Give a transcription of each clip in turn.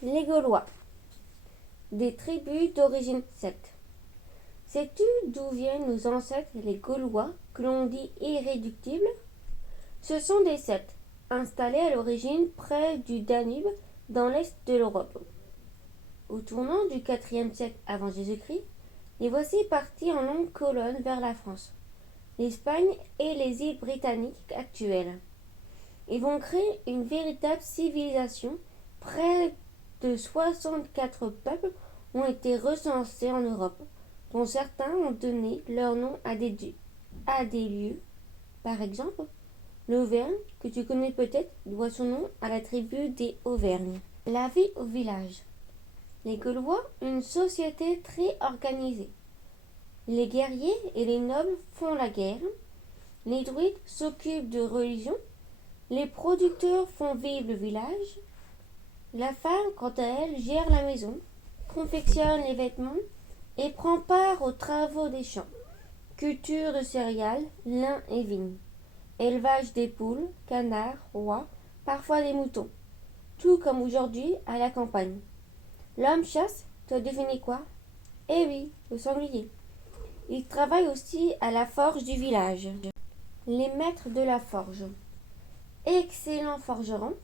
Les Gaulois, des tribus d'origine celte. Sais-tu d'où viennent nos ancêtres les Gaulois, que l'on dit irréductibles? Ce sont des Celtes, installés à l'origine près du Danube, dans l'est de l'Europe. Au tournant du IVe siècle avant Jésus-Christ, les voici partis en longues colonnes vers la France, l'Espagne et les îles britanniques actuelles. Ils vont créer une véritable civilisation. Près de 64 peuples ont été recensés en Europe, dont certains ont donné leur nom à des lieux. Par exemple, l'Auvergne, que tu connais peut-être, doit son nom à la tribu des Auvergnes. La vie au village. Les Gaulois, une société très organisée. Les guerriers et les nobles font la guerre. Les druides s'occupent de religion. Les producteurs font vivre le village. La femme, quant à elle, gère la maison, confectionne les vêtements et prend part aux travaux des champs. Culture de céréales, lin et vignes. Élevage des poules, canards, oies, parfois des moutons. Tout comme aujourd'hui à la campagne. L'homme chasse, tu as deviné quoi? Eh oui, le sanglier. Il travaille aussi à la forge du village. Les maîtres de la forge. Excellents forgerons,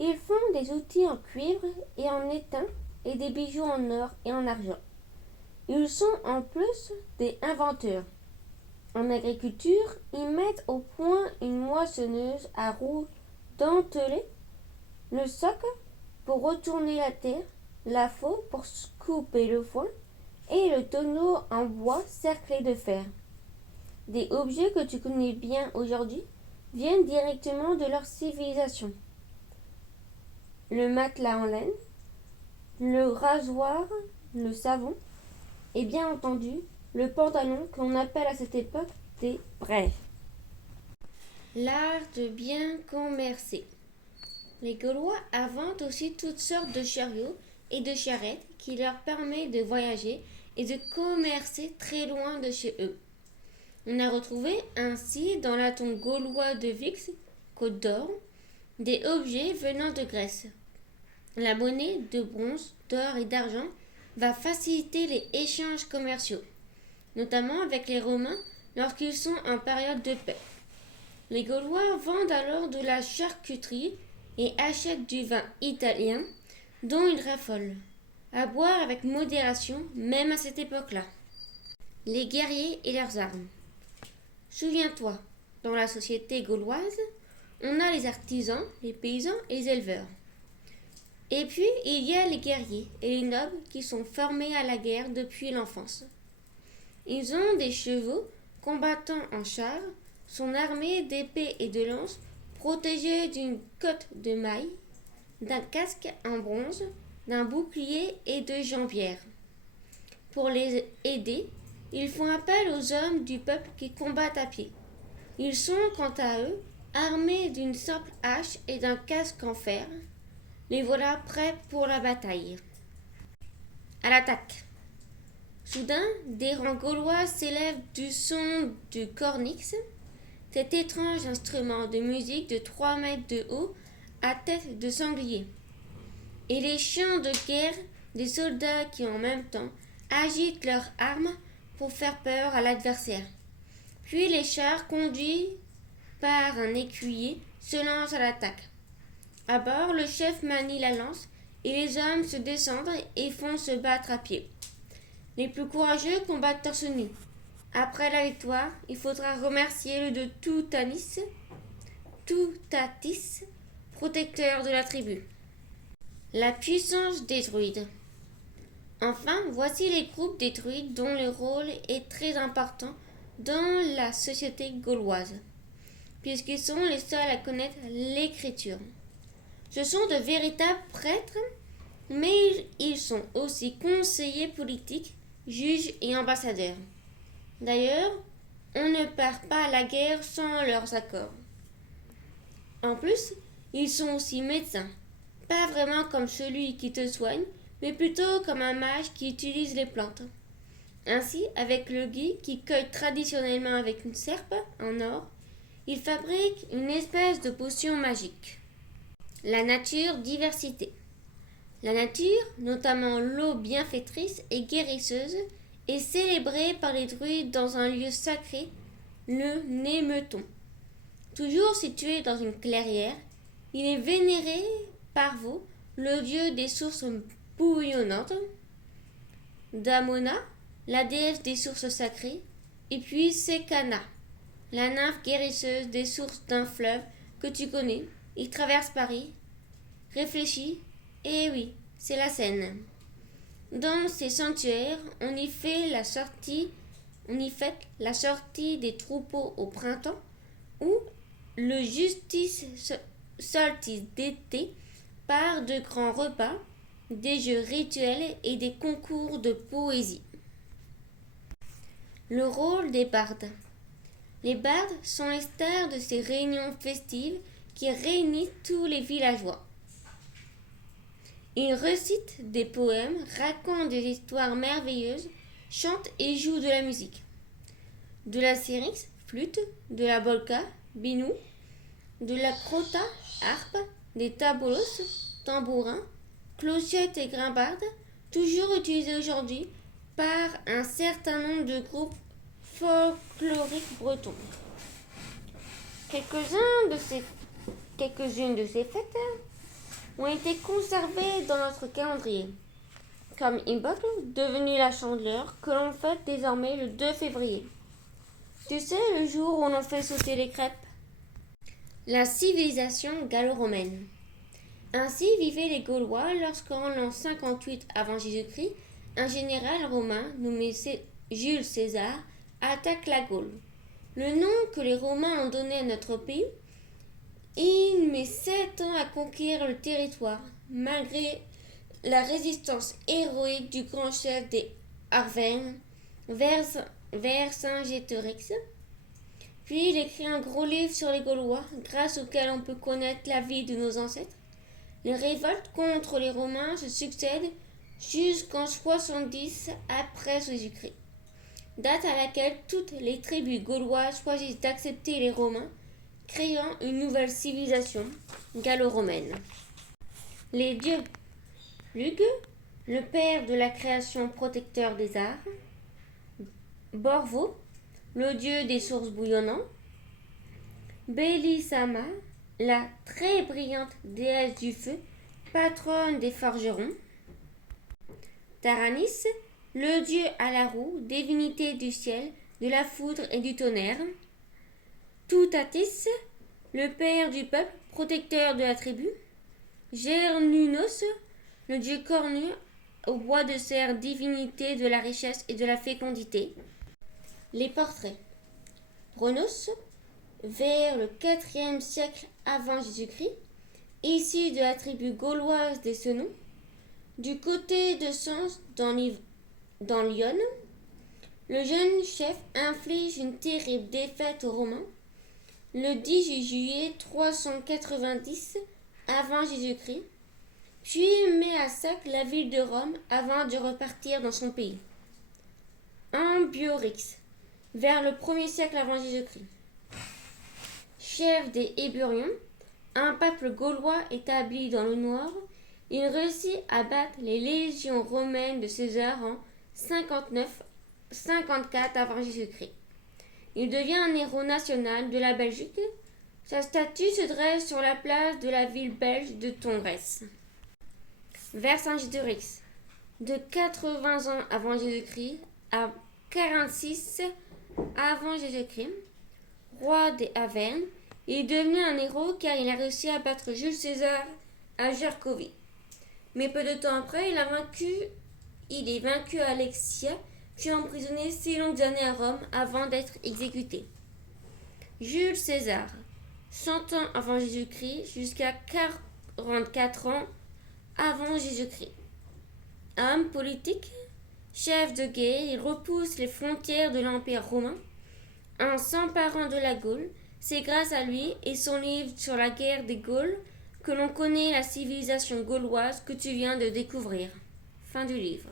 ils font des outils en cuivre et en étain et des bijoux en or et en argent. Ils sont en plus des inventeurs. En agriculture, ils mettent au point une moissonneuse à roues dentelées, le soc pour retourner la terre, la faux pour couper le foin et le tonneau en bois cerclé de fer. Des objets que tu connais bien aujourd'hui viennent directement de leur civilisation. Le matelas en laine, le rasoir, le savon et bien entendu le pantalon qu'on appelle à cette époque des brèves. L'art de bien commercer. Les Gaulois inventent aussi toutes sortes de chariots et de charrettes qui leur permettent de voyager et de commercer très loin de chez eux. On a retrouvé ainsi dans l'atome gaulois de Vix, Côte d'Or, des objets venant de Grèce. La monnaie de bronze, d'or et d'argent va faciliter les échanges commerciaux, notamment avec les Romains lorsqu'ils sont en période de paix. Les Gaulois vendent alors de la charcuterie et achètent du vin italien dont ils raffolent, à boire avec modération même à cette époque-là. Les guerriers et leurs armes. Souviens-toi, dans la société gauloise, on a les artisans, les paysans et les éleveurs. Et puis, il y a les guerriers et les nobles qui sont formés à la guerre depuis l'enfance. Ils ont des chevaux combattant en char, sont armés d'épées et de lances, protégés d'une cotte de mailles, d'un casque en bronze, d'un bouclier et de jambières. Pour les aider, ils font appel aux hommes du peuple qui combattent à pied. Ils sont, quant à eux, armés d'une simple hache et d'un casque en fer. Les voilà prêts pour la bataille. À l'attaque. Soudain, des rangs gaulois s'élèvent du son du cornix, cet étrange instrument de musique de 3 mètres de haut à tête de sanglier, et les chants de guerre des soldats qui en même temps agitent leurs armes pour faire peur à l'adversaire. Puis les chars conduits par un écuyer se lancent à l'attaque. À bord, le chef manie la lance et les hommes se descendent et font se battre à pied. Les plus courageux combattent torse nu. Après la victoire, il faudra remercier le de Toutatis, protecteur de la tribu. La puissance des druides. Enfin, voici les groupes des druides dont le rôle est très important dans la société gauloise, puisqu'ils sont les seuls à connaître l'écriture. Ce sont de véritables prêtres, mais ils sont aussi conseillers politiques, juges et ambassadeurs. D'ailleurs, on ne part pas à la guerre sans leurs accords. En plus, ils sont aussi médecins, pas vraiment comme celui qui te soigne, mais plutôt comme un mage qui utilise les plantes. Ainsi, avec le gui qui cueille traditionnellement avec une serpe en or, il fabrique une espèce de potion magique. La nature diversité. La nature, notamment l'eau bienfaitrice et guérisseuse, est célébrée par les druides dans un lieu sacré, le Németon. Toujours situé dans une clairière, il est vénéré par vous, le dieu des sources bouillonnantes, Damona, la déesse des sources sacrées, et puis Sekana, la nymphe guérisseuse des sources d'un fleuve que tu connais. Il traverse Paris. Réfléchis, et oui, c'est la Seine. Dans ces sanctuaires, on y fête la sortie des troupeaux au printemps ou le solstice d'été par de grands repas, des jeux rituels et des concours de poésie. Le rôle des bardes. Les bardes sont les stars de ces réunions festives qui réunissent tous les villageois. Ils récitent des poèmes, racontent des histoires merveilleuses, chantent et jouent de la musique. De la syrinx, flûte, de la bolka, binou, de la crota, harpe, des tabolos, tambourins, clochettes et grimbardes, toujours utilisés aujourd'hui par un certain nombre de groupes folkloriques bretons. Quelques-unes de ces fêtes ont été conservées dans notre calendrier, comme Imbolc, devenu la Chandeleur, que l'on fête désormais le 2 février. Tu sais, le jour où l'on fait sauter les crêpes. La civilisation gallo-romaine. Ainsi vivaient les Gaulois lorsqu'en l'an 58 avant Jésus-Christ, un général romain nommé Jules César attaque la Gaule. Le nom que les Romains ont donné à notre pays. Il met 7 ans à conquérir le territoire, malgré la résistance héroïque du grand chef des Arvernes vers Saint-Gétorix. Puis il écrit un gros livre sur les Gaulois, grâce auquel on peut connaître la vie de nos ancêtres. Les révoltes contre les Romains se succèdent jusqu'en 70 après Jésus-Christ, date à laquelle toutes les tribus gauloises choisissent d'accepter les Romains, créant une nouvelle civilisation gallo-romaine. Les dieux. Lugh, le père de la création protecteur des arts. Borvo, le dieu des sources bouillonnantes. Belisama, la très brillante déesse du feu, patronne des forgerons. Taranis, le dieu à la roue, divinité du ciel, de la foudre et du tonnerre. Toutatis, le père du peuple, protecteur de la tribu. Gernunos, le dieu cornu, au bois de serre, divinité de la richesse et de la fécondité. Les portraits. Bronos, vers le IVe siècle avant Jésus-Christ, issu de la tribu gauloise des Senons. Du côté de Sens, dans l'Yonne, le jeune chef inflige une terrible défaite aux Romains le 10 juillet 390 avant Jésus-Christ, puis met à sac la ville de Rome avant de repartir dans son pays. Ambiorix, vers le 1er siècle avant Jésus-Christ. Chef des Éburions, un peuple gaulois établi dans le Nord, il réussit à battre les légions romaines de César en 54 avant Jésus-Christ. Il devient un héros national de la Belgique. Sa statue se dresse sur la place de la ville belge de Tongres. Vercingétorix, de 80 ans avant Jésus-Christ à 46 avant Jésus-Christ, roi des Avernes, il est devenu un héros car il a réussi à battre Jules César à Gergovie. Mais peu de temps après, il est vaincu à Alexia, puis emprisonné 6 longues années à Rome avant d'être exécuté. Jules César, 100 ans avant Jésus-Christ jusqu'à 44 ans avant Jésus-Christ. Homme politique, chef de guerre, il repousse les frontières de l'Empire romain. En s'emparant de la Gaule, c'est grâce à lui et son livre sur la guerre des Gaules que l'on connaît la civilisation gauloise que tu viens de découvrir. Fin du livre.